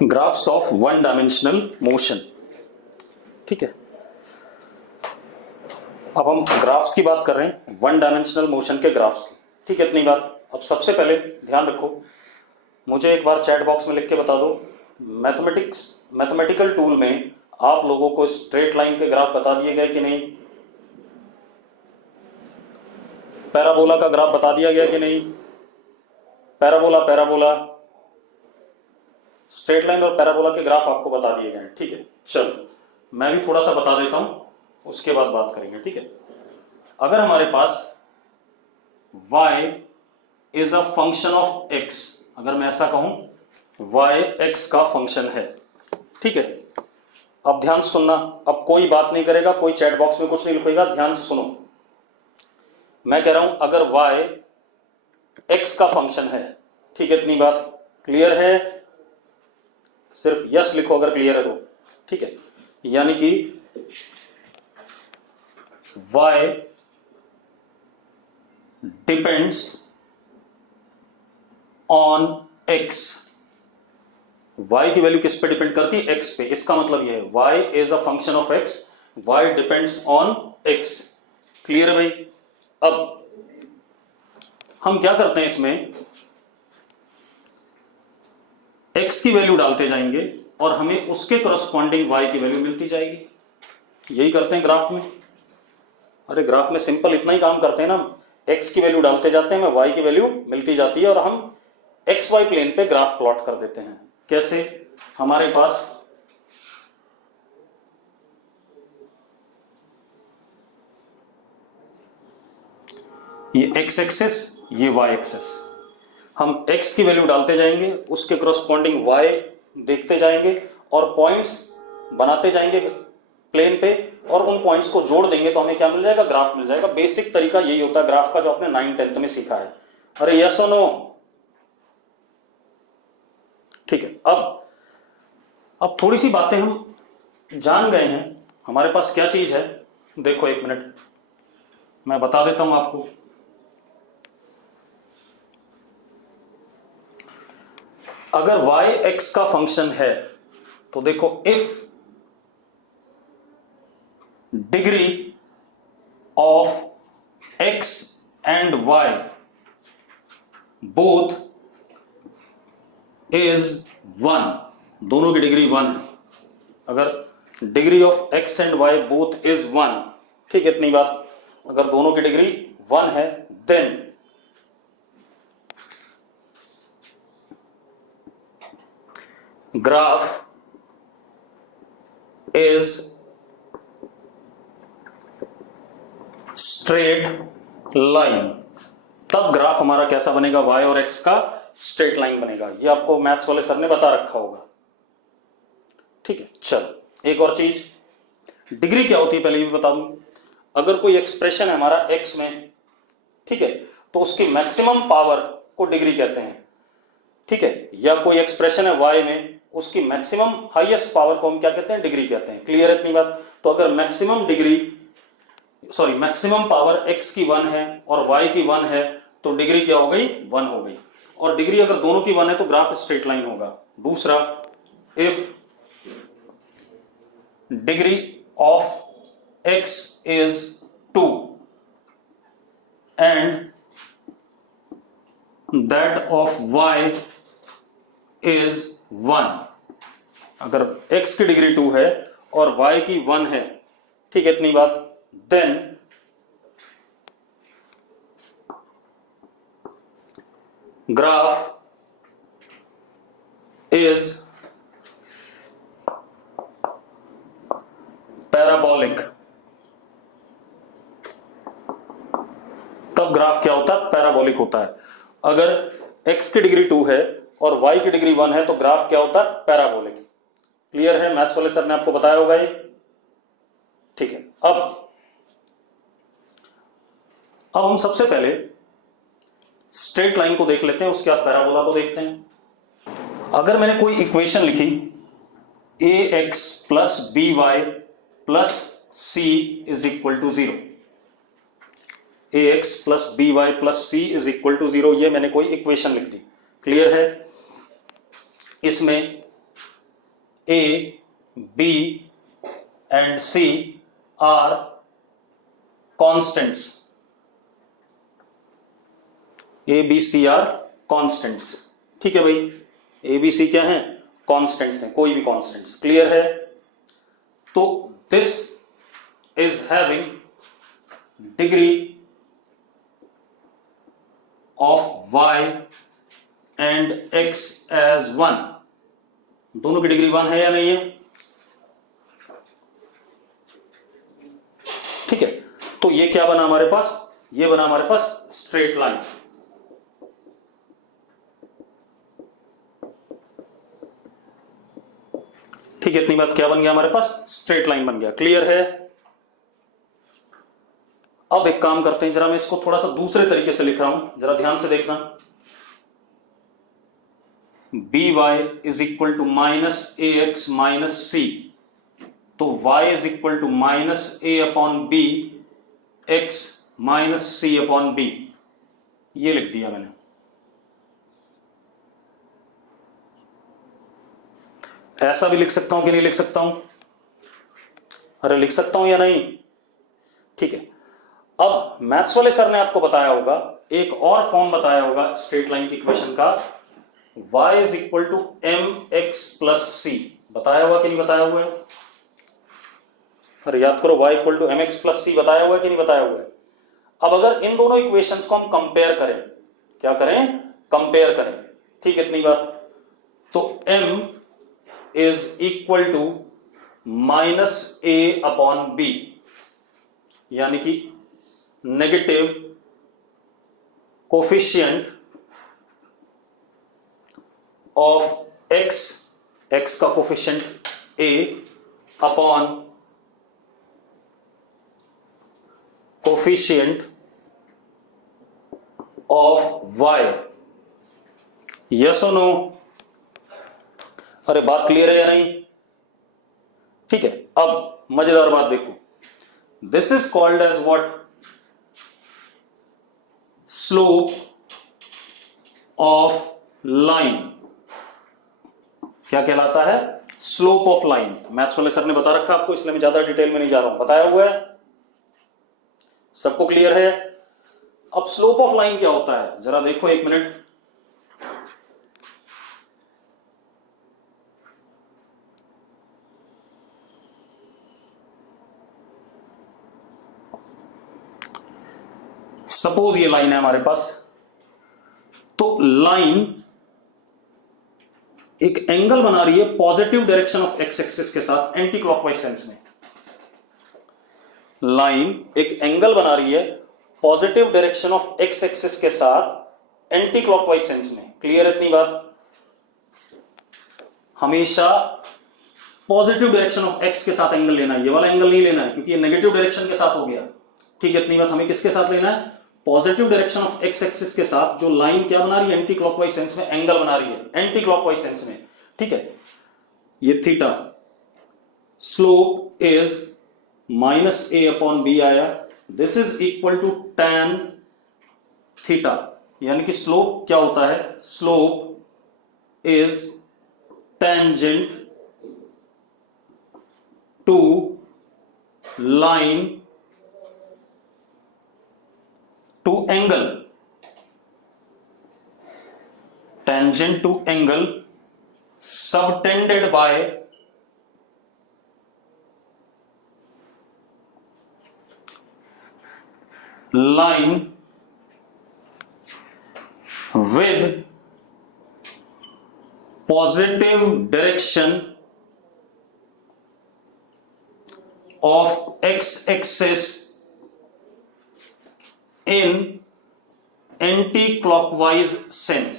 Graphs of one dimensional motion. ठीक है, अब हम ग्राफ्स की बात कर रहे हैं, वन डायमेंशनल मोशन के ग्राफ्स की। ठीक है, इतनी बात। अब सबसे पहले ध्यान रखो, मुझे एक बार चैट बॉक्स में लिख के बता दो, मैथमेटिकल टूल में आप लोगों को स्ट्रेट लाइन के ग्राफ बता दिए गए कि नहीं? पैराबोला का ग्राफ बता दिया गया कि नहीं? पैराबोला स्ट्रेट लाइन और पैराबोला के ग्राफ आपको बता दिए गए। ठीक है, चलो मैं भी थोड़ा सा बता देता हूं, उसके बाद बात करेंगे। ठीक है, अगर हमारे पास y is a function of x, अगर मैं ऐसा कहूं y x का फंक्शन है। ठीक है, अब ध्यान से सुनना, अब कोई बात नहीं करेगा, कोई चैट बॉक्स में कुछ नहीं लिखेगा, ध्यान से सुनो। मैं कह रहा हूं अगर y x का फंक्शन है, ठीक है, इतनी बात क्लियर है? सिर्फ यस लिखो अगर क्लियर है तो। ठीक है, यानी कि y depends on x। y की वैल्यू किस पे डिपेंड करती है? x पे। इसका मतलब यह है y is a function of x, y depends on x। Clear है भाई? अब हम क्या करते हैं, इसमें x की वैल्यू डालते जाएंगे और हमें उसके करस्पॉन्डिंग y की वैल्यू मिलती जाएगी। यही करते हैं ग्राफ में। अरे ग्राफ में सिंपल इतना ही काम करते हैं ना, x की वैल्यू डालते जाते हैं, हमें y की वैल्यू मिलती जाती है और हम xy प्लेन पे ग्राफ प्लॉट कर देते हैं। कैसे? हमारे पास ये x एक्सिस, ये y एक्सिस, हम x की वैल्यू डालते जाएंगे, उसके करस्पॉन्डिंग y देखते जाएंगे और पॉइंट्स बनाते जाएंगे प्लेन पे, और उन पॉइंट्स को जोड़ देंगे तो हमें क्या मिल जाएगा? ग्राफ मिल जाएगा। बेसिक तरीका यही होता है ग्राफ का, जो आपने 9th-10th में सीखा है। अरे यस और नो? ठीक है, अब थोड़ी सी बातें हम जान गए हैं, हमारे पास क्या चीज है। देखो एक मिनट, मैं बता देता हूं आपको। अगर y x का फंक्शन है तो देखो, if degree of x and y both is 1, दोनों की डिग्री 1 है। अगर degree of x and y both is 1, ठीक है, इतनी बात। अगर दोनों की डिग्री 1 है, then graph is straight line. तब ग्राफ हमारा कैसा बनेगा? y और x का स्ट्रेट लाइन बनेगा। ये आपको मैथ्स वाले सर ने बता रखा होगा। ठीक है, चलो एक और चीज, डिग्री क्या होती है पहले ये भी बता दूं। अगर कोई एक्सप्रेशन है हमारा x में, ठीक है, तो उसकी मैक्सिमम पावर को डिग्री कहते हैं। ठीक है, या कोई एक्सप्रेशन है y में, उसकी मैक्सिमम हाईएस्ट पावर को हम क्या कहते हैं? डिग्री कहते हैं। क्लियर है इतनी बात? तो अगर मैक्सिमम पावर x की 1 है और y की 1 है, तो डिग्री क्या हो गई? 1 हो गई। और डिग्री अगर दोनों की 1 है तो ग्राफ स्ट्रेट लाइन होगा। दूसरा, if degree of x is 2 and that of y is 1, अगर x की डिग्री 2 है और y की 1 है, ठीक है, इतनी बात, देन ग्राफ इज पैराबोलिक। तब ग्राफ क्या होता है? पैराबोलिक होता है। अगर x की डिग्री 2 है और y की डिग्री 1 है तो ग्राफ क्या होता है? पैराबोलिक। क्लियर है? मैथ्स वाले सर ने आपको बताया होगा ये। ठीक है, अब हम सबसे पहले स्ट्रेट लाइन को देख लेते हैं, उसके बाद पैराबोला को देखते हैं। अगर मैंने कोई इक्वेशन लिखी, ax plus by plus c is equal to 0, ax plus by plus c is equal to 0, ये मैंने कोई इक्वेशन लिख दी। क्लियर है? इसमें A, B and C are constants. A, B, C are constants. ठीक है भाई, A, B, C क्या है? Constants हैं, कोई भी constants. क्लियर है? तो this is having degree of y and x as 1. दोनों की डिग्री 1 है या नहीं है? ठीक है, तो ये क्या बना हमारे पास? ये बना हमारे पास स्ट्रेट लाइन. ठीक है, इतनी बात क्या बन गया हमारे पास? स्ट्रेट लाइन बन गया. क्लियर है? अब एक काम करते हैं, जरा मैं इसको थोड़ा सा दूसरे तरीके से लिख रहा हूं, जरा ध्यान से देखना. B y is equal to minus a x minus c, तो y is equal to minus A upon b x minus C upon b. ये लिख दिया मैंने. ऐसा भी लिख सकता हूं कि नहीं लिख सकता हूं? अरे लिख सकता हूं या नहीं? ठीक है. अब मैथ्स वाले सर ने आपको बताया होगा, एक और फॉर्म बताया होगा स्ट्रेट लाइन की इक्वेशन का, y is equal to m x plus c. बताया हुआ कि नहीं बताया हुआ है? अरे याद करो, y equal to m x plus c बताया हुआ है कि नहीं बताया हुआ है? अब अगर इन दोनों इक्वेशंस को हम कंपेयर करें, क्या करें? कंपेयर करें. ठीक है, इतनी बात. तो m is equal to minus A upon B, यानी कि negative coefficient of x, x का coefficient a upon coefficient of y. Yes और नो? अरे बात क्लियर है या नहीं? ठीक है. अब मजेदार बात देखो, this is called as what? Slope of line. क्या कहलाता है? Slope of line. मैथ्स वाले सर ने बता रखा आपको, इसलिए मैं ज्यादा डिटेल में नहीं जा रहा हूं. बताया हुआ है, सबको क्लियर है? अब स्लोप ऑफ लाइन क्या होता है, जरा देखो एक मिनट. सपोज ये लाइन है हमारे पास, तो लाइन एक एंगल बना रही है positive direction of x axis के साथ एंटी क्लॉकवाइज सेंस में. लाइन एक एंगल बना रही है positive direction of x axis के साथ एंटी क्लॉकवाइज सेंस में. क्लियर है इतनी बात? हमेशा पॉजिटिव डायरेक्शन ऑफ एक्स के साथ एंगल लेना है, ये वाला एंगल नहीं लेना है, क्योंकि ये नेगेटिव डायरेक्शन के साथ हो गया. ठीक है, इतनी बात. हमें किसके साथ लेना है? Positive direction of x axis के साथ जो लाइन क्या बना रही है? एंटी क्लॉकवाइज सेंस में एंगल बना रही है, एंटी क्लॉकवाइज सेंस में. ठीक है, ये theta. Slope is minus A upon b आया. This is equal to tan theta, यानी कि स्लोप क्या होता है? Slope is tangent to line to angle, tangent to angle subtended by line with positive direction of x-axis in anti clockwise sense.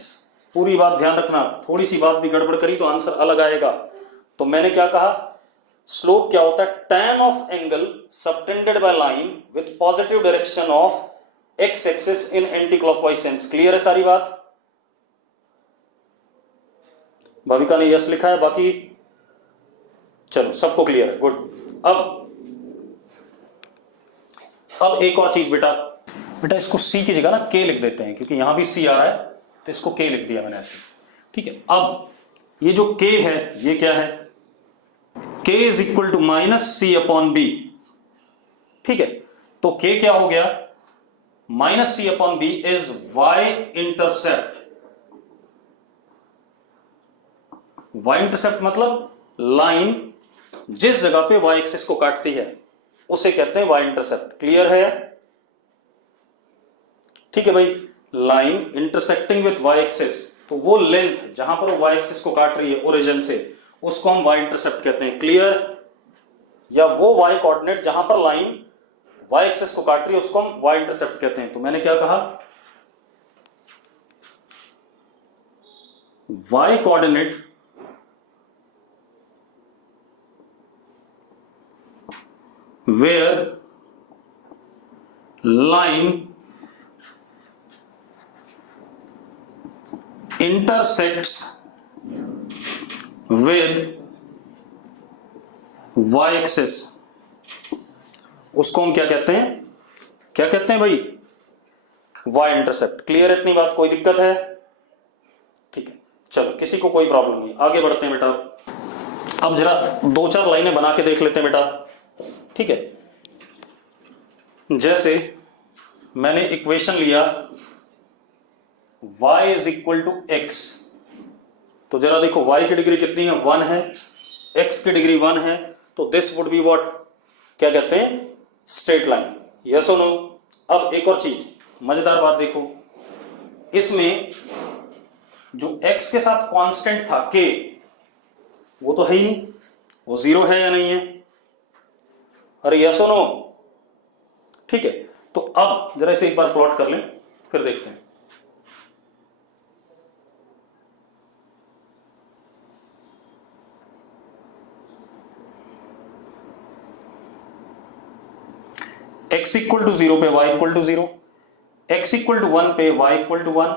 पूरी बात ध्यान रखना, थोड़ी सी बात भी गड़बड़ करी तो आंसर अलग आएगा. तो मैंने क्या कहा? स्लोप क्या होता है? tan of angle subtended by line with positive direction of x axis in anti clockwise sense. Clear है सारी बात? भाविका ने यस लिखा है, बाकी चलो सबको क्लियर है. गुड. अब एक और चीज बेटा इसको C की जगह ना K लिख देते हैं, क्योंकि यहां भी C आ रहा है, तो इसको K लिख दिया मैंने ऐसे. ठीक है. अब ये जो K है, ये क्या है? k is equal to minus C upon B. ठीक है, तो k क्या हो गया, minus C upon B is y intercept. y intercept मतलब लाइन जिस जगह पे y एक्सिस को काटती है उसे कहते हैं y इंटरसेप्ट। क्लियर है? ठीक है भाई, line intersecting with y axis, तो वो लेंथ जहां पर वो y एक्सिस को काट रही है ओरिजिन से, उसको हम y इंटरसेप्ट कहते हैं। क्लियर? या वो y कोऑर्डिनेट जहां पर लाइन y एक्सिस को काट रही है उसको हम y इंटरसेप्ट कहते हैं। तो मैंने क्या कहा, y coordinate where line intersects with y axis, उसको हम क्या कहते हैं, क्या कहते हैं भाई, y इंटरसेप्ट। क्लियर? इतनी बात, कोई दिक्कत है? ठीक है, चलो किसी को कोई प्रॉब्लम नहीं, आगे बढ़ते हैं बेटा। अब जरा दो चार लाइनें बना के देख लेते हैं बेटा। ठीक है, जैसे मैंने इक्वेशन लिया y is equal to x, तो जरा देखो y की डिग्री कितनी है, 1 है, x की डिग्री 1 है, तो दिस वुड बी व्हाट, क्या कहते हैं, स्ट्रेट लाइन। यस और नो? अब एक और चीज, मजेदार बात देखो, इसमें जो x के साथ कांस्टेंट था k, वो तो है ही नहीं, वो 0 है या नहीं है? अरे यस और नो? ठीक है, तो अब जरा इसे एक बार प्लॉट कर लें, फिर देखते हैं। x इक्वल टू 0 पे y equal to 0, x equal to 1 पे y equal to 1,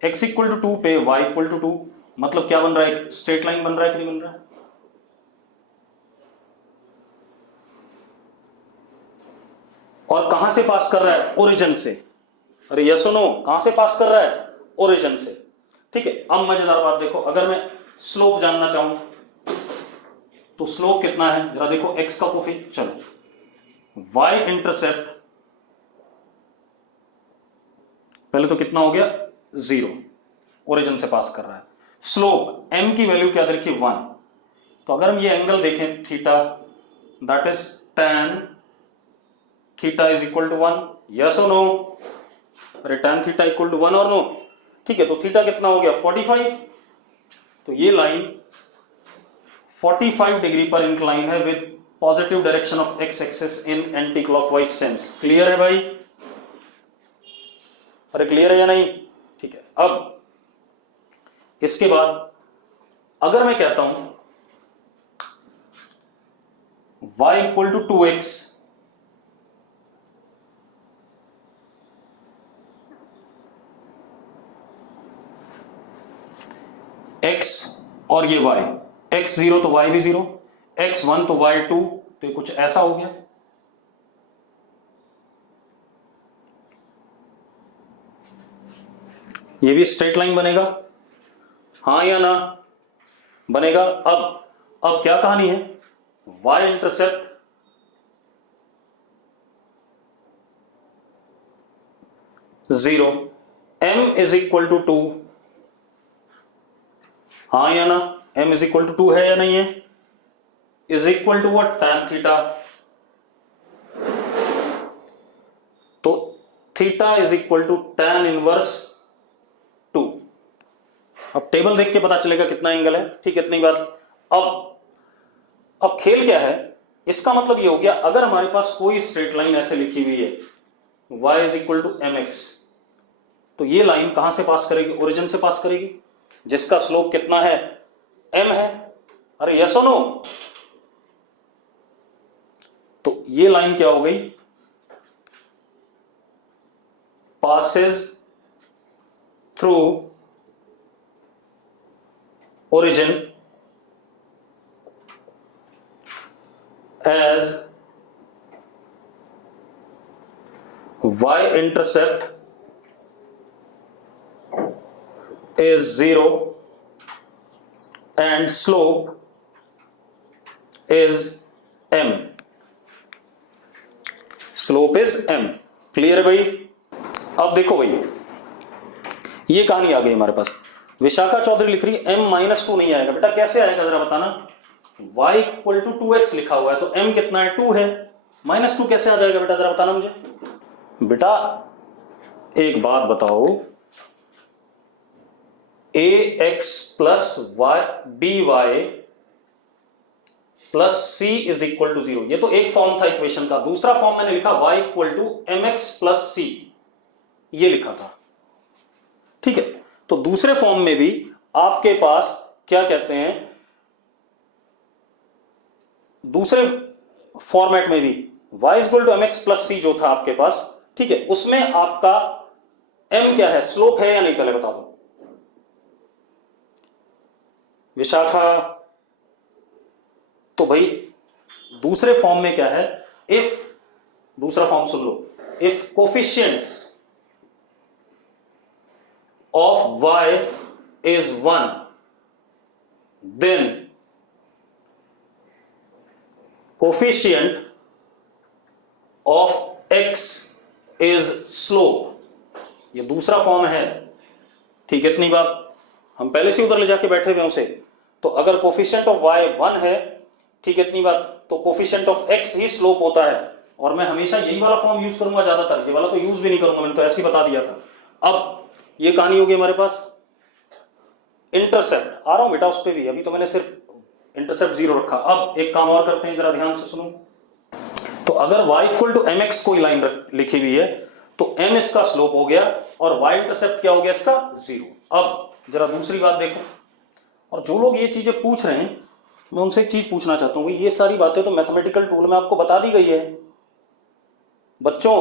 x equal to 2 पे y इक्वल टू 2, मतलब क्या बन रहा है, स्ट्रेट लाइन बन रहा है कि नहीं बन रहा है? और कहां से पास कर रहा है, ओरिजिन से। अरे यस और नो, कहां से पास कर रहा है, ओरिजिन से। ठीक है, अब मजेदार बात देखो, अगर मैं स्लोप जानना चाहूं तो स्लोप कितना है, जरा देखो, x का कोफिशिएंट, चलो y इंटरसेप्ट पहले तो कितना हो गया, 0, ओरिजिन से पास कर रहा है। स्लोप m की वैल्यू क्या देखिए, 1, तो अगर हम ये एंगल देखें theta, that is tan theta is equal to 1, yes और नो? अरे tan थीटा इक्वल टू 1 और नो? ठीक है, तो थीटा कितना हो गया, 45, तो ये लाइन 45 डिग्री पर इंक्लाइन है with positive direction of x axis in anti clockwise sense. Clear है भाई? अरे क्लियर है या नहीं? ठीक है, अब इसके बाद अगर मैं कहता हूं y equal to 2x, x और ये y, x 0 तो y भी 0, x 1 तो y 2, तो ये कुछ ऐसा हो गया। ये भी स्ट्रेट लाइन बनेगा, हाँ या ना? बनेगा। अब क्या कहानी है, y intercept zero, m is equal to 2, हाँ या ना? m इज इक्वल टू 2 है या नहीं है? Is equal to what, tan theta, तो theta is equal to tan inverse 2। अब टेबल देख के पता चलेगा कितना एंगल है। ठीक है, इतनी बात। अब खेल क्या है, इसका मतलब ये हो गया, अगर हमारे पास कोई स्ट्रेट लाइन ऐसे लिखी हुई है y is equal to mx, तो ये लाइन कहां से पास करेगी, ओरिजिन से पास करेगी, जिसका स्लोप कितना है, m है। अरे यस और नो? तो ये लाइन क्या हो गई, passes through origin as y intercept is 0 and slope is m, slope is m। Clear है भाई? अब देखो भाई, ये कहानी आ गई हमारे पास। विशाखा चौधरी लिख रही है m-2 नहीं आएगा। बेटा कैसे आएगा जरा बताना। y इक्वल टू 2x लिखा हुआ है तो m कितना है? 2 है। -2 कैसे आ जाएगा बेटा, जरा बताना मुझे। बेटा एक बात बताओ, ax plus by plus c is equal to 0, ये तो एक फॉर्म था इक्वेशन का। दूसरा फॉर्म मैंने लिखा y equal to mx plus c, ये लिखा था। ठीक है, तो दूसरे फॉर्म में भी आपके पास क्या कहते हैं, दूसरे फॉर्मेट में भी y equal to mx plus c जो था आपके पास, ठीक है, उसमें आपका m क्या है, स्लोप है या नहीं, पहले बता दो विशाखा। तो भाई दूसरे फॉर्म में क्या है, इफ, दूसरा फॉर्म सुन लो, if coefficient of y is 1 then coefficient of x is slope. ये दूसरा फॉर्म है। ठीक है, इतनी बात हम पहले से उधर ले जाके बैठे हुए उसे। तो अगर कोफिशिएंट ऑफ y 1 है, ठीक है, इतनी बात, तो coefficient of x he slope होता है। और मैं हमेशा यही वाला फॉर्म यूज करूंगा ज्यादातर, ये वाला तो यूज भी नहीं करूंगा, मैंने तो ऐसे ही बता दिया था। अब ये कहानी होगी हमारे पास। इंटरसेप्ट आ रहा हूं बेटा उस पर भी, अभी तो मैंने सिर्फ इंटरसेप्ट 0 रखा। अब एक काम और करते हैं, जरा ध्यान से सुनो। तो अगर y इक्वल टू mx कोई लाइन लिखी हुई है तो m इसका स्लोप हो गया और y इंटरसेप्ट क्या हो गया इसका, 0। अब जरा दूसरी बात देखो, और जो लोग ये चीजें पूछ रहे हैं मैं उनसे एक चीज पूछना चाहता हूं, ये सारी बातें तो मैथमेटिकल टूल में आपको बता दी गई है बच्चों,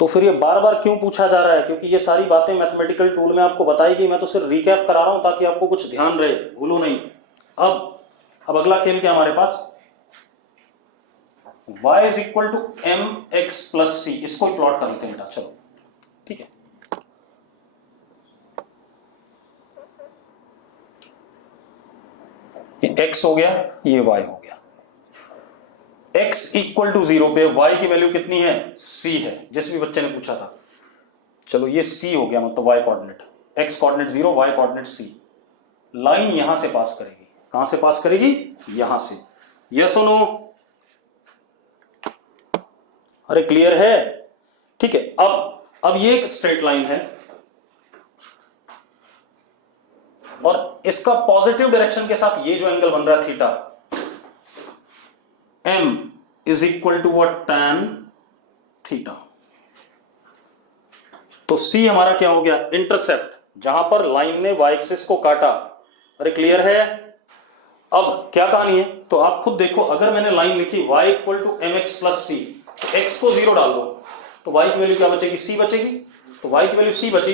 तो फिर ये बार बार क्यों पूछा जा रहा है? क्योंकि ये सारी बातें मैथमेटिकल टूल में आपको बताई गई, मैं तो सिर्फ रिकैप करा रहा हूं ताकि आपको कुछ ध्यान रहे, भूलो नहीं। अब अगला खेल क्या हमारे पास, y is equal to mx plus c, इसको ही प्लॉट कर लेते हैं बेटा, चलो ठीक है। ये x हो गया, ये y हो गया। x इक्वल टू 0 पे y की वैल्यू कितनी है, c है, जिस भी बच्चे ने पूछा था। चलो ये c हो गया, मतलब y coordinate, x coordinate 0, y coordinate c। Line यहां से पास करेगी, कहां से पास करेगी, यहां से। यस और नो? अरे क्लियर है? ठीक है, अब ये एक स्ट्रेट लाइन है और इसका पॉजिटिव डायरेक्शन के साथ ये जो एंगल बन रहा है theta, m is equal to what, tan theta. तो c हमारा क्या हो गया, इंटरसेप्ट, जहां पर लाइन ने y एक्सिस को काटा। अरे क्लियर है? अब क्या कहानी है, तो आप खुद देखो, अगर मैंने लाइन लिखी y equal to mx plus c, तो x को 0 डाल दो तो y की वैल्यू क्या बचेगी, c बचेगी। तो y की वैल्यू c बची,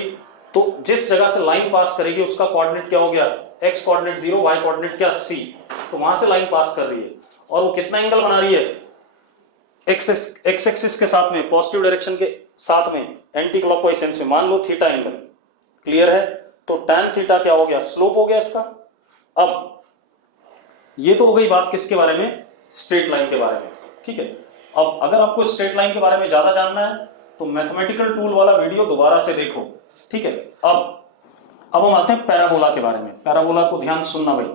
तो जिस जगह से लाइन पास करेगी उसका कोऑर्डिनेट क्या हो गया, x कोऑर्डिनेट 0, y कोऑर्डिनेट क्या, c। तो वहां से लाइन पास कर रही है और वो कितना एंगल बना रही है, x एक्सिस के साथ में, पॉजिटिव डायरेक्शन के साथ में, एंटी क्लॉकवाइज सेंस में, मान लो थीटा एंगल। क्लियर है? तो tan थीटा क्या हो गया, स्लोप हो गया इसका। अब ये तो हो गई बात किसके बारे में, स्ट्रेट लाइन के बारे में। ठीक है, अब अगर आपको स्ट्रेट लाइन के बारे में ज्यादा जानना है तो मैथमेटिकल टूल वाला वीडियो दोबारा से देखो। ठीक है, अब हम आते हैं पैराबोला के बारे में। पैराबोला को ध्यान सुनना भाई,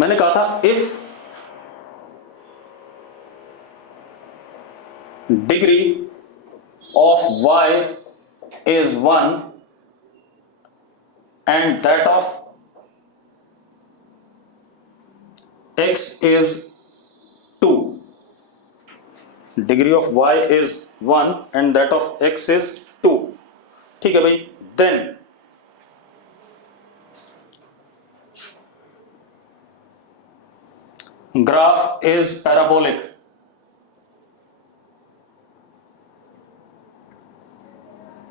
मैंने कहा था if degree of y is 1 and that of x is 2, degree of y is 1 and that of x is 2, ठीक है भाई, then graph is parabolic।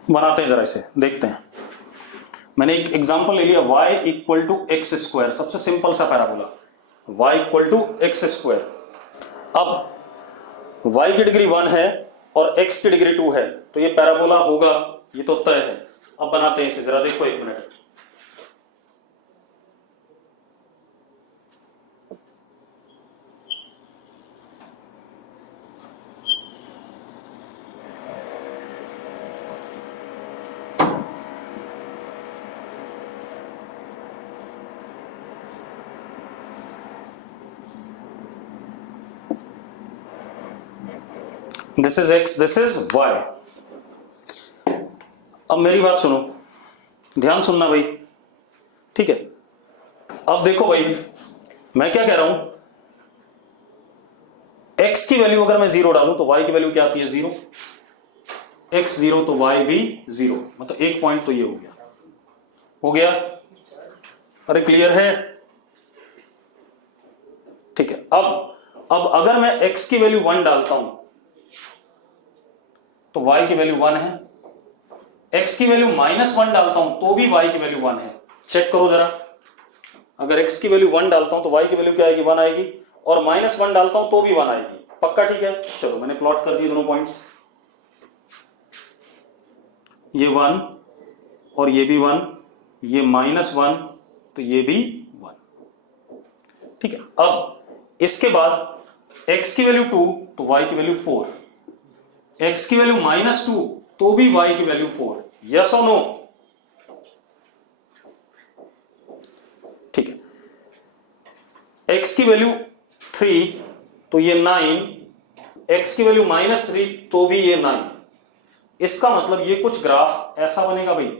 बनाते हैं जरा, इसे देखते हैं। मैंने एक एग्जांपल ले लिया, y equal to x square, सबसे सिंपल सा parabola, y equal to x square. अब y की डिग्री 1 है और x की डिग्री 2 है, तो ये पैराबोला होगा, ये तो तय है। अब बनाते हैं इसे, जरा देखो एक minute. This is x, this is y। अब मेरी बात सुनो, ध्यान सुनना भाई, ठीक है। अब देखो भाई, मैं क्या कह रहा हूं, x की वैल्यू अगर मैं 0 डालूं तो y की वैल्यू क्या आती है 0, x 0 तो y भी 0, मतलब एक पॉइंट तो ये हो गया, हो गया। अरे क्लियर है, ठीक है। अब अगर मैं x की वैल्यू 1 डालता हूं तो y की वैल्यू 1 है, x की वैल्यू -1 डालता हूं तो भी y की वैल्यू 1 है। चेक करो जरा, अगर x की वैल्यू 1 डालता हूं तो y की वैल्यू क्या आएगी 1 आएगी, और -1 डालता हूं तो भी 1 आएगी। पक्का, ठीक है। चलो मैंने प्लॉट कर दिए दोनों पॉइंट्स, ये 1 और ये भी 1, ये -1 तो ये भी 1, ठीक है। अब इसके बाद x की वैल्यू 2 तो y की वैल्यू 4, x की वैल्यू -2 तो भी y की वैल्यू 4, यस और नो, ठीक है। x की वैल्यू 3 तो ये 9, x की वैल्यू -3 तो भी ये 9। इसका मतलब ये कुछ ग्राफ ऐसा बनेगा भाई,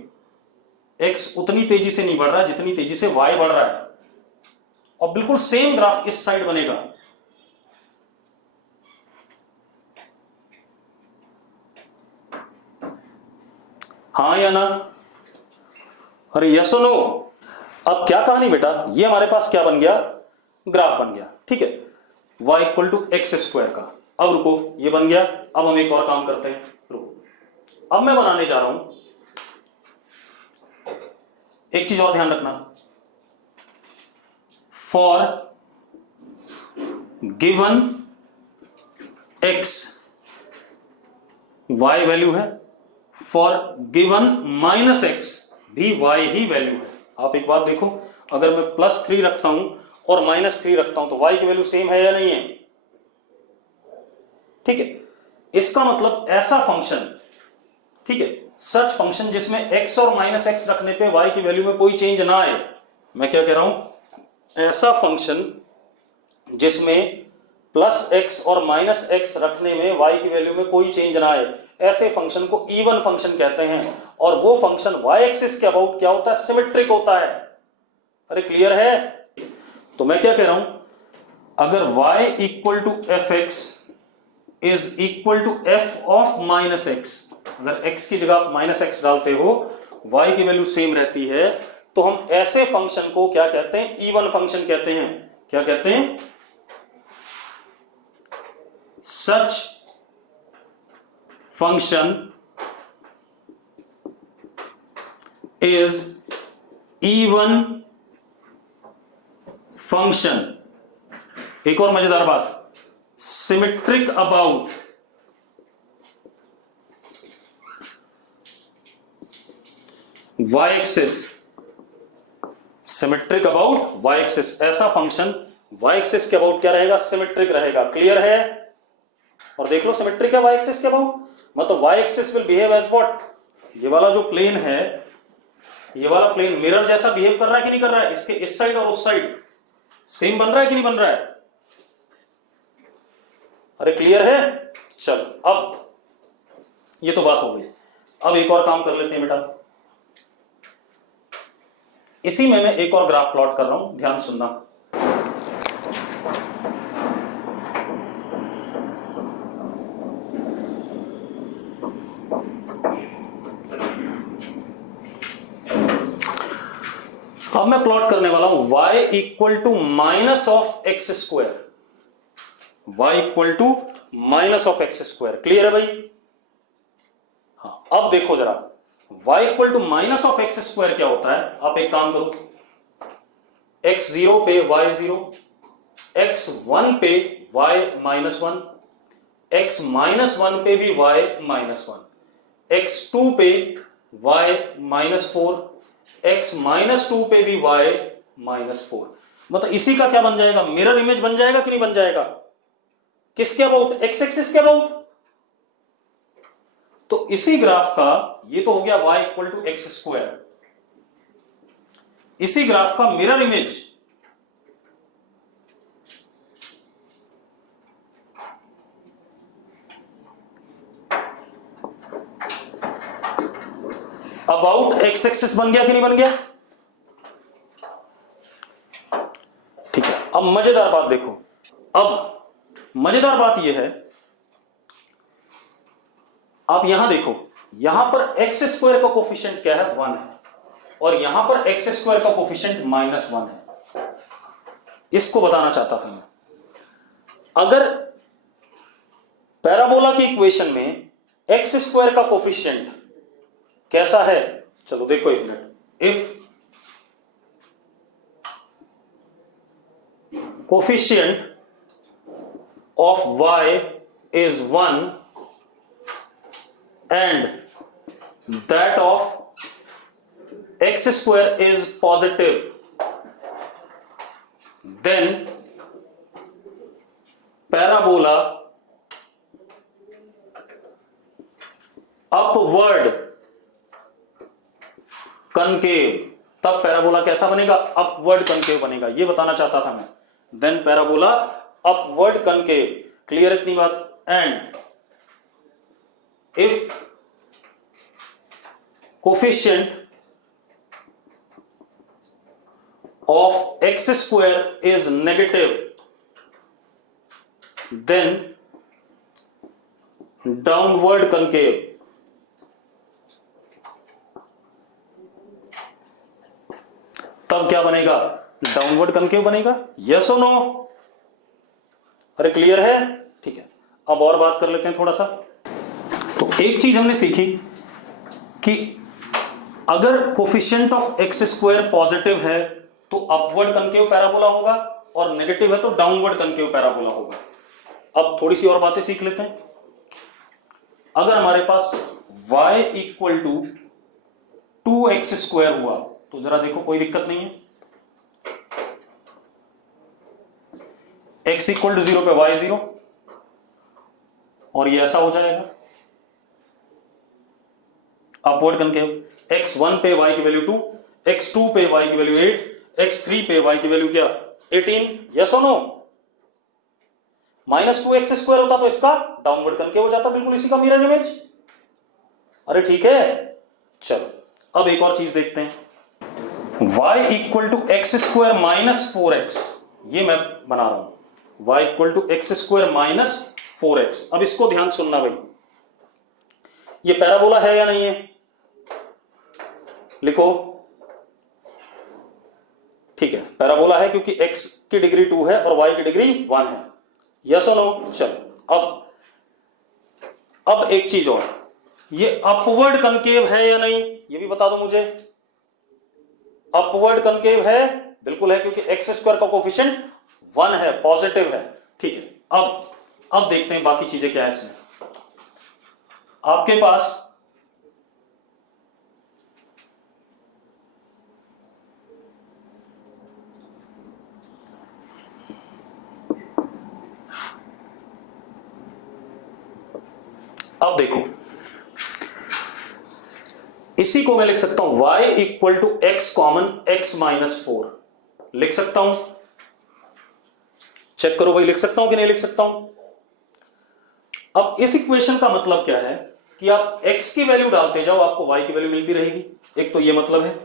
x उतनी तेजी से नहीं बढ़ रहा है जितनी तेजी से y बढ़ रहा है, और बिल्कुल सेम ग्राफ इस साइड बनेगा। हाँ या ना, अरे यस और नो। अब क्या कहानी बेटा, ये हमारे पास क्या बन गया, ग्राफ बन गया, ठीक है, y equal to x square का। अब रुको, ये बन गया। अब हम एक और काम करते हैं, रुको। अब मैं बनाने जा रहा हूं, एक चीज और ध्यान रखना, for given x y value है, फॉर गिवन -x भी y ही वैल्यू है। आप एक बात देखो, अगर मैं +3 रखता हूं और -3 रखता हूं तो y की वैल्यू सेम है या नहीं है, ठीक है। इसका मतलब ऐसा फंक्शन, ठीक है, सच फंक्शन जिसमें x और -x रखने पे y की वैल्यू में कोई चेंज ना आए। मैं क्या कह रहा हूं, ऐसा फंक्शन जिसमें +x और -x रखने में y की वैल्यू में कोई चेंज ना आए, ऐसे फंक्शन को इवन फंक्शन कहते हैं। और वो फंक्शन y एक्सिस के अबाउट क्या होता है, सिमेट्रिक होता है। अरे क्लियर है। तो मैं क्या कह रहा हूं, अगर y equal to f x is equal to f of -x, अगर x की जगह आप -x डालते हो, y की वैल्यू सेम रहती है, तो हम ऐसे फंक्शन को क्या कहते हैं, इवन फंक्शन कहते हैं। क्या कहते हैं, such function is even function. एक और मजेदार बात, symmetric about y axis, symmetric about y axis. ऐसा फंक्शन y एक्सिस के अबाउट क्या रहेगा, सिमेट्रिक रहेगा। क्लियर है। और देख लो, सिमेट्रिक है y एक्सिस के अबाउट, मतलब y axis will behave as what, ये वाला जो प्लेन है, ये वाला प्लेन मिरर जैसा बिहेव कर रहा है कि नहीं कर रहा है, इसके इस साइड और उस साइड सेम बन रहा है कि नहीं बन रहा है। अरे क्लियर है। चलो, अब ये तो बात हो गई। अब एक और काम कर लेते हैं बेटा, इसी में मैं एक और ग्राफ प्लॉट कर रहा हूं, ध्यान सुनना। अब मैं प्लॉट करने वाला हूं y equal to minus of x square, y equal to minus of x square. Clear है भाई। हाँ, अब देखो जरा, y equal to minus of x square क्या होता है। आप एक काम करो, x0 पे y0, x1 पे y -1, x-1 पे भी y -1, x2 पे y -4, x-2 पे भी y -4। मतलब इसी का क्या बन जाएगा, मिरर इमेज बन जाएगा कि नहीं बन जाएगा, किसके अबाउट, x एक्सिस के अबाउट। तो इसी ग्राफ का, ये तो हो गया y equal to x square, इसी ग्राफ का mirror image about x axis बन गया कि नहीं बन गया? ठीक है, अब मजेदार बात देखो। अब मजेदार बात यह है, आप यहां देखो, यहां पर एक्स स्क्वायर का कोफिशिएंट क्या है? 1 है, और यहां पर एक्स स्क्वायर का कोफिशिएंट -1 है। इसको बताना चाहता था मैं। अगर पैराबोला की इक्वेशन में एक्स स्क्वायर का कोफिशिएंट कैसा है, चलो देखो एक minute. If coefficient of y is 1 and that of x square is positive, then parabola upward concave, तब पैराबोला कैसा बनेगा? अपवर्ड कनकेव बनेगा, ये बताना चाहता था मैं। Then parabola upward concave, clear इतनी बात? And if coefficient of x square is negative, then downward concave, तब क्या बनेगा? डाउनवर्ड कनकेव बनेगा। यस और नो? अरे क्लियर है? ठीक है, अब और बात कर लेते हैं थोड़ा सा। तो एक चीज हमने सीखी कि अगर coefficient of x square positive है तो अपवर्ड कनकेव पैराबोला होगा, और नेगेटिव है तो डाउनवर्ड कनकेव पैराबोला होगा। अब थोड़ी सी और बातें सीख लेते हैं। अगर हमारे पास y equal to 2x square हुआ तो जरा देखो, कोई दिक्कत नहीं है। x इक्वल टू 0 पे y 0, और ये ऐसा हो जाएगा अपवर्ड कनकेव। x1 पे y की वैल्यू 2, x2 पे y की वैल्यू 8, x3 पे y की वैल्यू क्या? 18। यस और नो? -2x स्क्वायर होता तो इसका डाउनवर्ड कनकेव हो जाता, बिल्कुल इसी का मिरर इमेज। अरे ठीक है, चलो अब एक और चीज देखते हैं। y equal to x square -4x, ये मैं बना रहा हूं, y equal to x square -4x। अब इसको ध्यान सुनना भाई, ये पैराबोला है या नहीं है? लिखो। ठीक है, पैराबोला है क्योंकि x की डिग्री 2 है और y की डिग्री 1 है। यस और नो? चलो अब एक चीज और, ये अपवर्ड कनकेव है या नहीं, ये भी बता दो मुझे। अपवर्ड कनकेव है, बिल्कुल है, क्योंकि एक्स स्क्वायर का कोफिशिएंट 1 है, पॉजिटिव है। ठीक है, अब देखते हैं बाकी चीजें क्या है इसमें। आपके पास अब देखो, इसी को मैं लिख सकता हूं y equal to x common x -4 लिख सकता हूं। चेक करो भाई, लिख सकता हूं कि नहीं लिख सकता हूं? अब इस इक्वेशन का मतलब क्या है कि आप x की वैल्यू डालते जाओ, आपको y की वैल्यू मिलती रहेगी। एक तो ये मतलब है,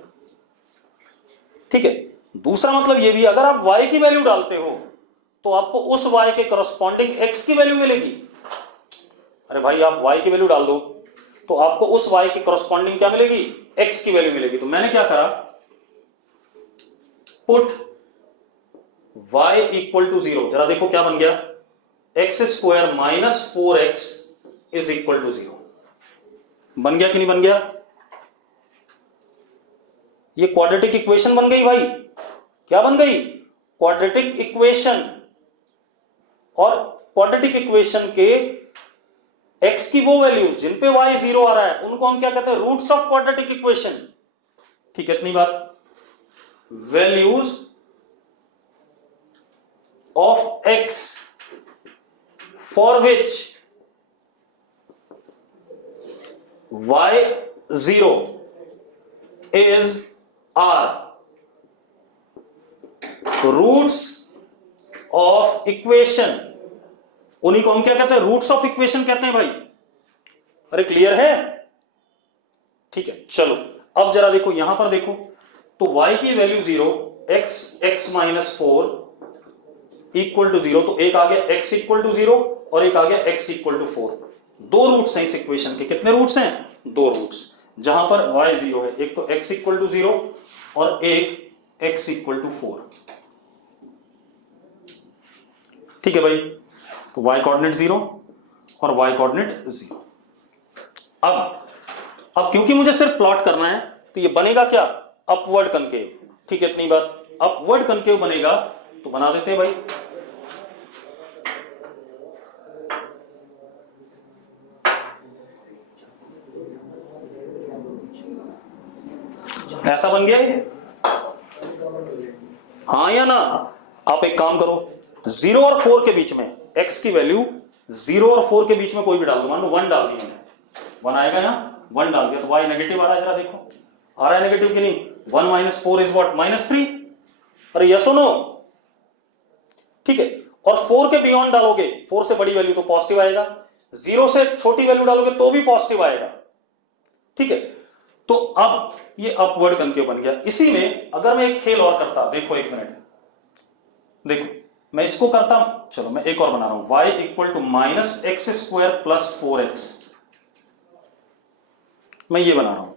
ठीक है। दूसरा मतलब ये भी, अगर आप y की वैल्यू डालते हो तो आपको उस y के करस्पॉन्डिंग x की वैल्यू मिलेगी। अरे भाई, आप y की वैल्यू डाल दो तो आपको उस y के करस्पॉन्डिंग क्या मिलेगी? x की वैल्यू मिलेगी। तो मैंने क्या करा, पुट y इक्वल टू 0। जरा देखो क्या बन गया, x square -4x is equal to 0। बन गया कि नहीं बन गया? ये क्वाड्रेटिक इक्वेशन बन गई भाई। क्या बन गई? Quadratic equation. और क्वाड्रेटिक इक्वेशन के x की वो वैल्यूज जिन पे y 0 आ रहा है उनको हम क्या कहते हैं? Roots of quadratic equation. ठीक है, इतनी बात। Values of x for which y 0 is r roots of equation. उन्हीं को हम क्या कहते हैं? रूट्स ऑफ इक्वेशन कहते हैं भाई। अरे क्लियर है? ठीक है, चलो अब जरा देखो यहां पर देखो, तो y की value 0, x minus 4 equal to 0, तो एक आ गया x इक्वल टू 0 और एक आ गया x इक्वल टू 4। दो रूट्स हैं इस इक्वेशन के। कितने रूट्स हैं? दो रूट्स, जहां पर y 0 है। एक तो x इक्वल टू 0 और एक x इक्वल टू 4। ठीक है भाई, तो y कोऑर्डिनेट 0 और y कोऑर्डिनेट 0। अब क्योंकि मुझे सिर्फ प्लॉट करना है, तो ये बनेगा क्या? Upward concave. ठीक है, इतनी बात। अपवर्ड कनकेव बनेगा तो बना देते हैं भाई। ऐसा बन गया ये, हाँ या ना? आप एक काम करो, 0 और 4 के बीच में x की वैल्यू 0 और 4 के बीच में कोई भी डाल दो। मान लो 1 डाल दी मैंने, 1 आएगा यहाँ, 1 डाल दिया तो y नेगेटिव आ रहा है। जरा देखो आ रहा है नेगेटिव कि नहीं? 1 माइनस 4 इज व्हाट? -3। अरे यस और नो? ठीक है, और 4 के बियॉन्ड डालोगे, 4 से बड़ी वैल्यू तो पॉजिटिव आएगा, 0 से छोटी वैल्यू डालोगे तो भी पॉजिटिव आएगा। ठीक है, तो अब ये अपवर्ड कनकेव बन गया। इसी में अगर मैं एक खेल और करता, देखो एक मिनट, देखो मैं इसको करता, चलो मैं एक और बना रहा हूं, y equal to minus x square plus 4x, मैं ये बना रहा हूं।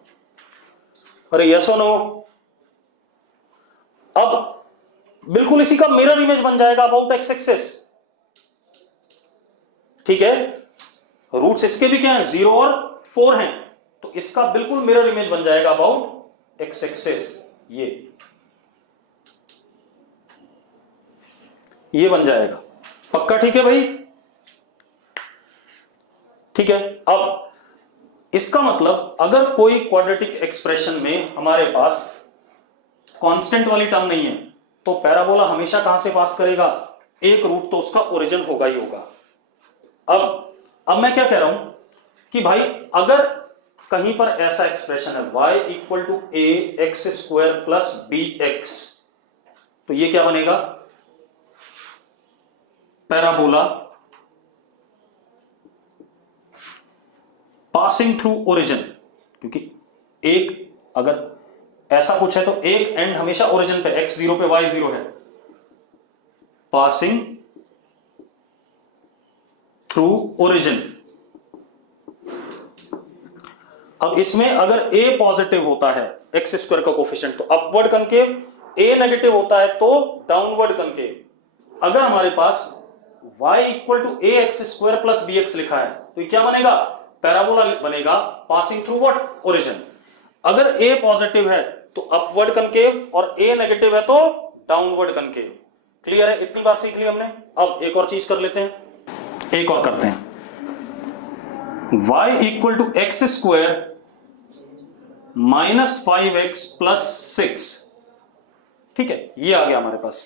अरे यस और नो? अब बिल्कुल इसी का मिरर इमेज बन जाएगा अबाउट एक्स एक्सेस। ठीक है, रूट्स इसके भी क्या है? 0 और 4 हैं, तो इसका बिल्कुल मिरर इमेज बन जाएगा अबाउट एक्स एक्सेस। ये बन जाएगा पक्का। ठीक है भाई, ठीक है। अब इसका मतलब अगर कोई क्वाड्रेटिक एक्सप्रेशन में हमारे पास कांस्टेंट वाली टर्म नहीं है, तो पैराबोला हमेशा कहां से पास करेगा? एक रूट तो उसका ओरिजिन होगा ही होगा। अब मैं क्या कह रहा हूं कि भाई अगर कहीं पर ऐसा एक्सप्रेशन है y equal to a x square plus b x, तो ये क्या बनेगा? Parabola passing through origin. क्योंकि एक अगर ऐसा कुछ है तो एक एंड हमेशा ओरिजिन पे, x 0 पे y 0 है, पासिंग थ्रू ओरिजिन। अब इसमें अगर a पॉजिटिव होता है एक्स स्क्वायर का कोफिशिएंट तो अपवर्ड कनकेव, a नेगेटिव होता है तो डाउनवर्ड कनकेव। अगर हमारे पास y equal to a x square plus b x लिखा है तो ये क्या बनेगा? पैराबोला बनेगा पासिंग थ्रू व्हाट? ओरिजिन। अगर a पॉजिटिव है तो अपवर्ड कनकेव और a नेगेटिव है तो डाउनवर्ड कनकेव। क्लियर है? इतनी बात सीख ली हमने। अब एक और चीज कर लेते हैं, एक और करते हैं। y equal to x square minus 5x plus 6। ठीक है, ये आ गया हमारे पास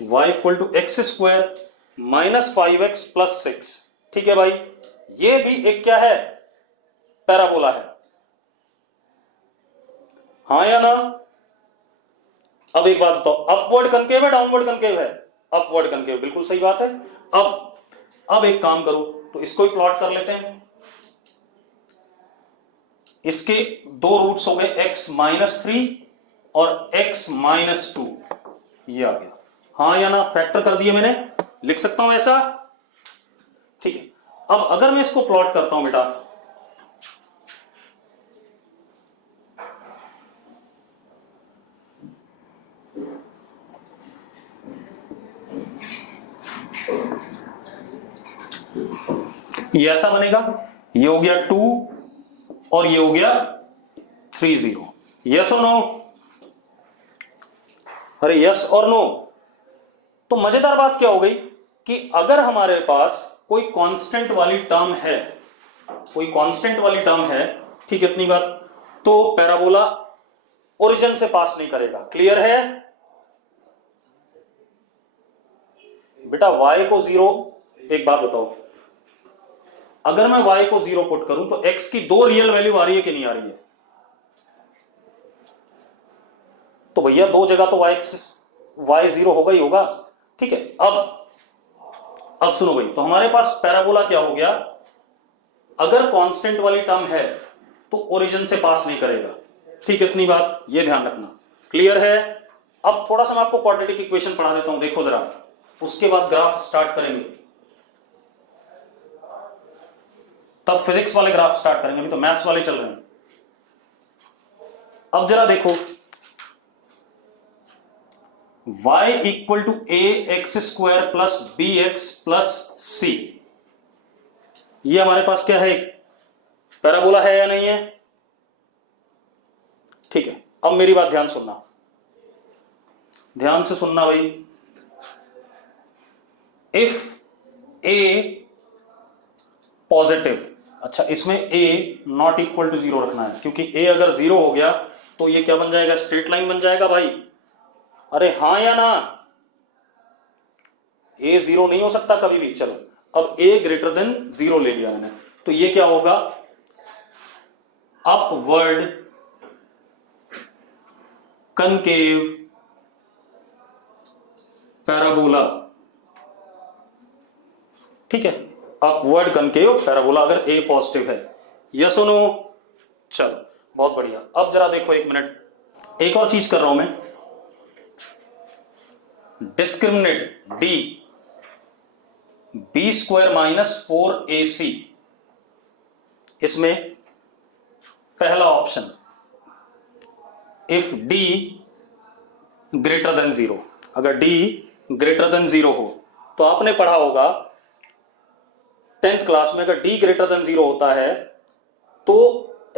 y equal to x square minus 5x plus 6। ठीक है भाई, ये भी एक क्या है? पैराबोला है, हाँ या ना? अब एक बात बताओ, अपवर्ड कनकेव है डाउनवर्ड कनकेव है? अपवर्ड कनकेव, बिल्कुल सही बात है। अब एक काम करो, तो इसको ही प्लॉट कर लेते हैं। इसके दो रूट्स हो गए x माइनस 3 और x माइनस 2, ये आ गया, हाँ या ना? फैक्टर कर दिए मैंने, लिख सकता हूं ऐसा? ठीक है, अब अगर मैं इसको प्लॉट करता हूं बेटा, ये ऐसा बनेगा, ये हो गया 2 और ये हो गया 3 0। यस और नो? अरे यस और नो? तो मजेदार बात क्या हो गई कि अगर हमारे पास कोई कांस्टेंट वाली टर्म है, कोई कांस्टेंट वाली टर्म है, ठीक है, इतनी बात, तो पैराबोला ओरिजिन से पास नहीं करेगा। क्लियर है बेटा? y को 0, एक बात बताओ, अगर मैं y को 0 पुट करूं तो x की दो रियल वैल्यू आ रही है कि नहीं आ रही है? तो भैया दो जगह तो y 0 होगा ही होगा। ठीक है, अब सुनो भाई, तो हमारे पास पैराबोला क्या हो गया? अगर कांस्टेंट वाली टर्म है तो ओरिजिन से पास नहीं करेगा। ठीक है, इतनी बात ये ध्यान रखना। क्लियर है? अब थोड़ा सा मैं आपको क्वाड्रेटिक इक्वेशन पढ़ा देता हूं, देखो जरा, उसके बाद ग्राफ स्टार्ट करेंगे, तब फिजिक्स वाले ग्राफ स्टार्ट करेंगे, अभी तो मैथ्स वाले चल रहे हैं। अब जरा देखो, y equal to a x square plus b x plus c, ये हमारे पास क्या है, एक पैराबोला है या नहीं है? ठीक है, अब मेरी बात ध्यान सुनना, ध्यान से सुनना भाई। इफ ए पॉजिटिव, अच्छा इसमें ए नॉट इक्वल टू 0 रखना है, क्योंकि ए अगर 0 हो गया तो ये क्या बन जाएगा, स्ट्रेट लाइन बन जाएगा भाई। अरे हां या ना? ए 0 नहीं हो सकता कभी भी। चलो अब ए ग्रेटर देन 0 ले लिया मैंने, तो ये क्या होगा, अपवर्ड कनकेव पैराबोला। ठीक है, अपवर्ड कनकेव पैराबोला अगर ए पॉजिटिव है। यस और नो? चलो बहुत बढ़िया। अब जरा देखो, एक मिनट, एक और चीज कर रहा हूं मैं, discriminate D b square minus 4ac, इसमें पहला option if D greater than 0, अगर डी ग्रेटर देन 0 हो, तो आपने पढ़ा होगा 10th क्लास में, अगर डी ग्रेटर देन 0 होता है तो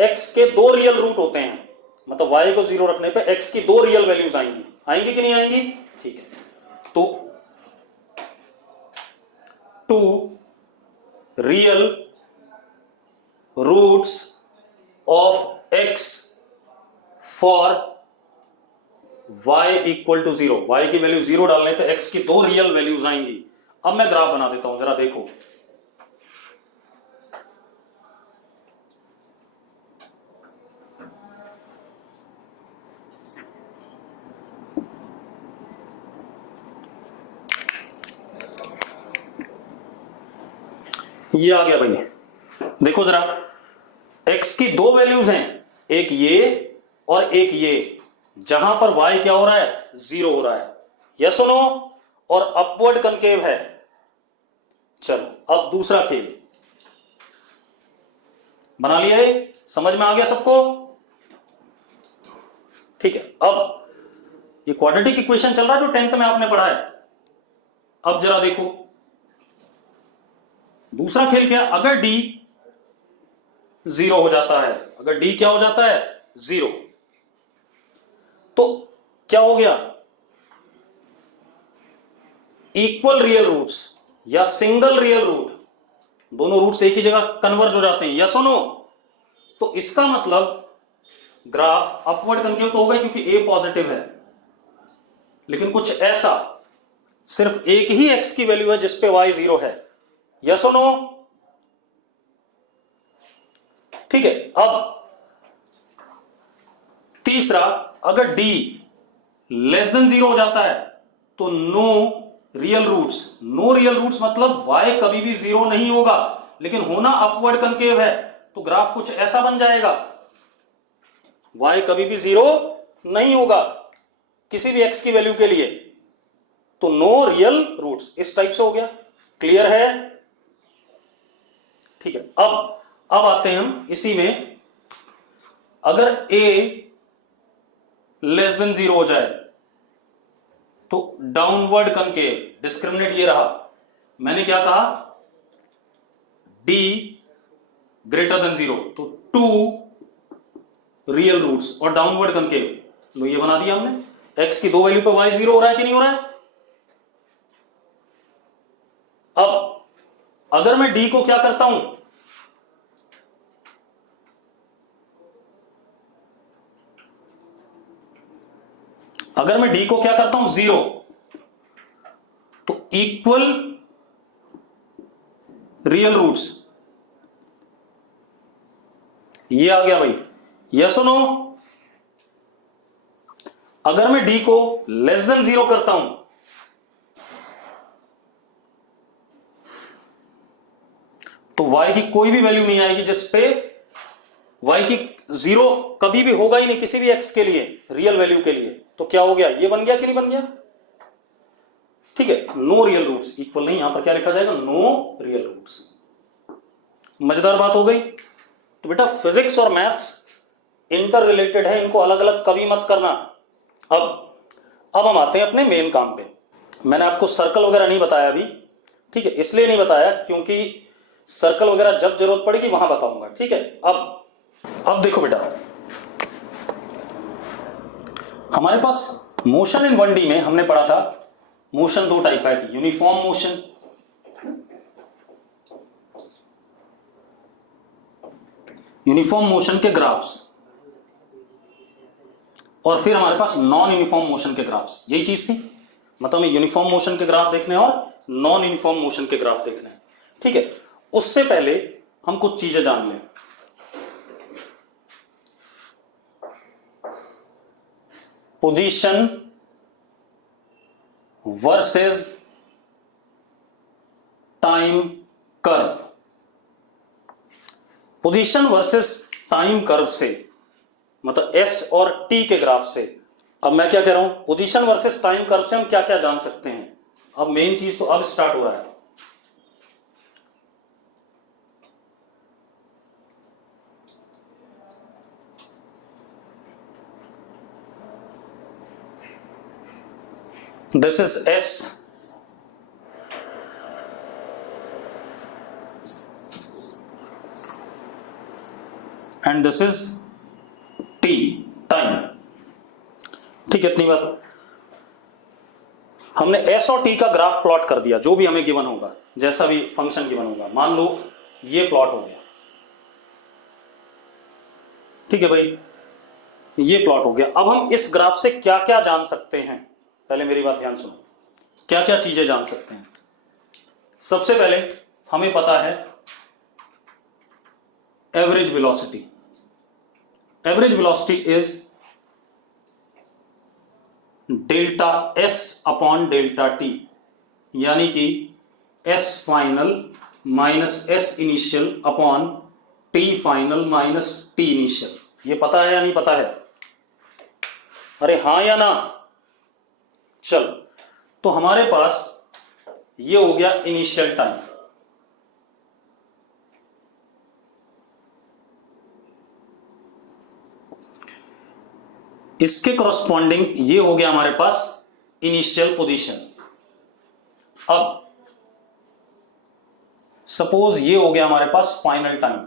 x के 2 रियल रूट होते हैं, मतलब y को 0 रखने पे x की 2 रियल वैल्यूज आएंगी, आएंगी कि नहीं आएंगी? ठीक है, तो 2 real roots of x for y equal to 0, y की वैल्यू 0 डालने पे x की 2 रियल वैल्यूज आएंगी। अब मैं ग्राफ बना देता हूं, जरा देखो, ये आ गया भाई, देखो जरा, x की 2 वैल्यूज हैं, एक ये और एक ये, जहां पर y क्या हो रहा है, 0 हो रहा है। यस और नो? और अपवर्ड कनकेव है। चलो अब दूसरा खेल बना लिया है, समझ में आ गया सबको? ठीक है, अब ये क्वाड्रेटिक इक्वेशन चल रहा है जो 10th में आपने पढ़ा है। अब जरा देखो दूसरा खेल क्या, अगर d 0 हो जाता है, अगर d क्या हो जाता है, 0, तो क्या हो गया, इक्वल रियल रूट्स या सिंगल रियल रूट, दोनों रूट्स एक ही जगह कन्वर्ज हो जाते हैं। यस और नो? तो इसका मतलब ग्राफ अपवर्ड कनकेव तो होगा क्योंकि a पॉजिटिव है, लेकिन कुछ ऐसा, सिर्फ एक ही x की वैल्यू है जिसपे y 0 है। यस और नो? ठीक है, अब तीसरा, अगर d लेस देन 0 हो जाता है तो no real roots, no real roots मतलब y कभी भी 0 नहीं होगा, लेकिन होना अपवर्ड कनकेव है, तो ग्राफ कुछ ऐसा बन जाएगा, y कभी भी 0 नहीं होगा किसी भी x की वैल्यू के लिए, तो नो रियल रूट्स, इस टाइप से हो गया। क्लियर है? ठीक है, अब आते हैं हम इसी में, अगर a लेस देन 0 हो जाए तो डाउनवर्ड कनकेव, डिस्क्रिमिनेट ये रहा, मैंने क्या कहा, d ग्रेटर देन 0, तो 2 रियल रूट्स और डाउनवर्ड कनकेव, लो ये बना दिया हमने। x की 2 वैल्यू पे y 0 हो रहा है कि नहीं हो रहा है? अब अगर मैं d को क्या करता हूं, अगर मैं d को क्या करता हूं, 0, तो इक्वल रियल रूट्स, ये आ गया भाई। यस और नो? अगर मैं d को लेस देन 0 करता हूं, तो y की कोई भी वैल्यू नहीं आएगी जिसपे y की जीरो कभी भी होगा ही नहीं किसी भी x के लिए, रियल वैल्यू के लिए। तो क्या हो गया, ये बन गया कि नहीं बन गया? ठीक है, नो रियल रूट्स इक्वल नहीं, यहां पर क्या लिखा जाएगा, नो रियल रूट्स। मजेदार बात हो गई। तो बेटा फिजिक्स और मैथ्स इंटर रिलेटेड है, इनको अलग अलग कभी मत करना। अब हम आते हैं अपने मेन काम पे। मैंने आपको सर्कल वगैरह नहीं बताया अभी, ठीक है, इसलिए नहीं बताया क्योंकि सर्कल वगैरह जब जरूरत पड़ेगी वहां बताऊंगा, ठीक है। अब देखो बेटा, हमारे पास मोशन इन 1D में हमने पढ़ा था मोशन दो टाइप है, यूनिफॉर्म मोशन, यूनिफॉर्म मोशन के ग्राफ्स, और फिर हमारे पास नॉन यूनिफॉर्म मोशन के ग्राफ्स। यही चीज थी, मतलब हमें यूनिफॉर्म मोशन के ग्राफ देखने हैं और नॉन यूनिफॉर्म मोशन के ग्राफ देखने हैं, ठीक है। उससे पहले हम कुछ चीजें जान लें। Position versus time curve, position versus time curve से मतलब एस और टी के ग्राफ से। अब मैं क्या कह रहा हूं, पोजीशन वर्सेस टाइम कर्व से हम क्या क्या जान सकते हैं। अब मेन चीज तो अब स्टार्ट हो रहा है। This is S and this is T, time, ठीक है। इतनी बात, हमने एस और टी का ग्राफ प्लॉट कर दिया, जो भी हमें गिवन होगा, जैसा भी फंक्शन गिवन होगा। मान लो ये प्लॉट हो गया, ठीक है भाई, ये प्लॉट हो गया। अब हम इस ग्राफ से क्या क्या जान सकते हैं, पहले मेरी बात ध्यान सुनो, क्या क्या चीजें जान सकते हैं। सबसे पहले हमें पता है average velocity. Average velocity is delta S upon delta T, यानी कि S final minus S initial upon T final minus T initial. ये पता है या नहीं पता है? अरे हां या ना? चलो, तो हमारे पास ये हो गया इनिशियल टाइम, इसके करस्पॉन्डिंग ये हो गया हमारे पास इनिशियल पोजीशन। अब सपोज ये हो गया हमारे पास फाइनल टाइम,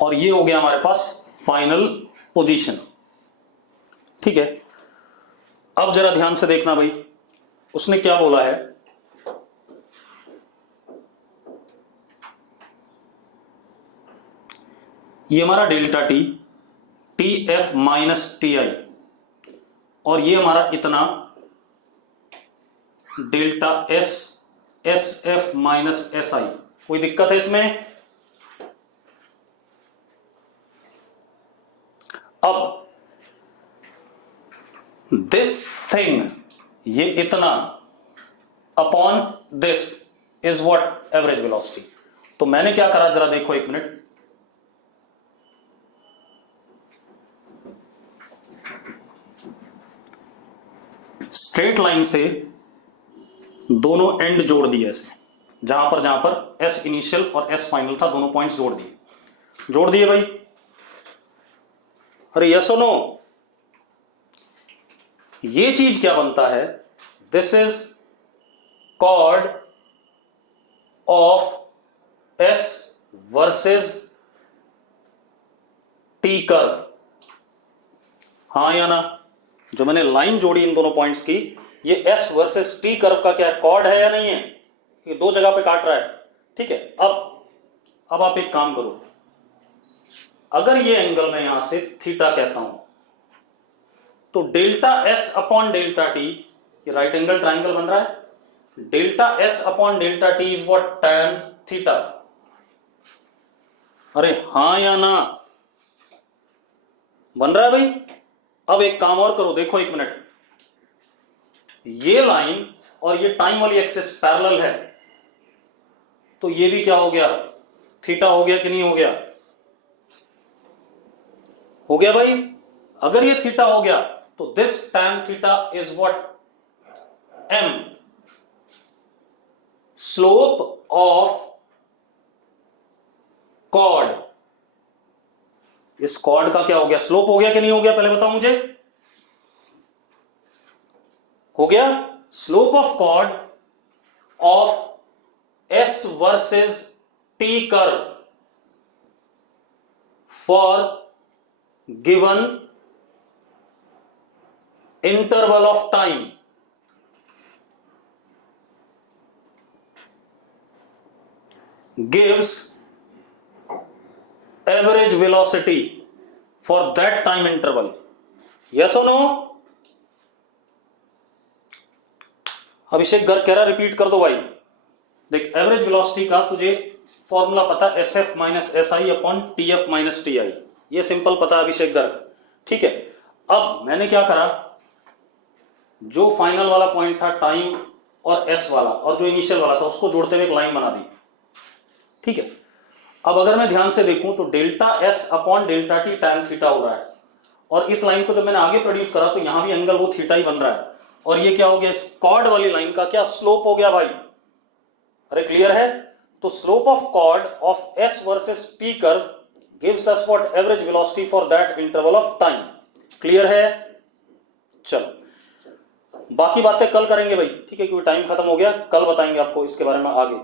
और ये हो गया हमारे पास फाइनल पोजीशन, ठीक है। अब जरा ध्यान से देखना भाई, उसने क्या बोला है, ये हमारा delta T, T F minus T I, और ये हमारा इतना delta S, S F minus S I. कोई दिक्कत है इसमें? अब दिस थिंग, ये इतना upon this is what average velocity. तो मैंने क्या करा, जरा देखो एक मिनट, स्ट्रेट लाइन से दोनों एंड जोड़ दिए ऐसे, जहां पर एस इनिशियल और एस फाइनल था, दोनों पॉइंट्स जोड़ दिए भाई। अरे यस और नो? ये चीज क्या बनता है, this is chord of s versus t curve, हां या ना? जो मैंने लाइन जोड़ी इन दोनों पॉइंट्स की, ये एस वर्सेस टी कर्व का क्या कॉर्ड है या नहीं है, कि दो जगह पे काट रहा है, ठीक है। अब आप एक काम करो, अगर ये एंगल मैं यहां से थीटा कहता हूं, तो delta S upon delta T, ये राइट एंगल ट्राइंगल बन रहा है, delta S upon delta T is what, tan theta. अरे हां या ना? बन रहा है भाई? अब एक काम और करो, देखो एक मिनट, ये लाइन और ये टाइम वाली एक्सिस पैरेलल है, तो ये भी क्या हो गया, थीटा हो गया कि नहीं हो गया? हो गया भाई। अगर ये थीटा हो गया तो this tan theta is what, m, slope of chord. इस कॉर्ड का क्या हो गया, स्लोप हो गया कि नहीं हो गया, पहले बताओ मुझे। हो गया। Slope of chord of s versus t curve for given interval of time gives average velocity for that time interval. Yes or no? अभिषेक गर्ग कह रहा रिपीट कर दो भाई। देख, एवरेज वेलोसिटी का तुझे फॉर्मूला पता, S F minus S I upon T F minus T I, ये सिंपल पता अभिषेक गर्ग, ठीक है। अब मैंने क्या करा, जो फाइनल वाला पॉइंट था टाइम और एस वाला और जो इनिशियल वाला था उसको जोड़ते हुए एक लाइन बना दी, ठीक है। अब अगर मैं ध्यान से देखूं तो delta S upon delta T tan theta हो रहा है, और इस लाइन को जब मैंने आगे प्रोड्यूस करा तो यहां भी एंगल वो थीटा ही बन रहा है, और ये क्या हो गया, इस कॉर्ड वाली लाइन का क्या स्लोप हो गया भाई। अरे क्लियर है? तो slope of chord of s versus t curve gives us what, average velocity for that interval of time. Clear है? चलो बाकी बातें कल करेंगे भाई, ठीक है, क्योंकि टाइम खत्म हो गया, कल बताएंगे आपको इसके बारे में आगे।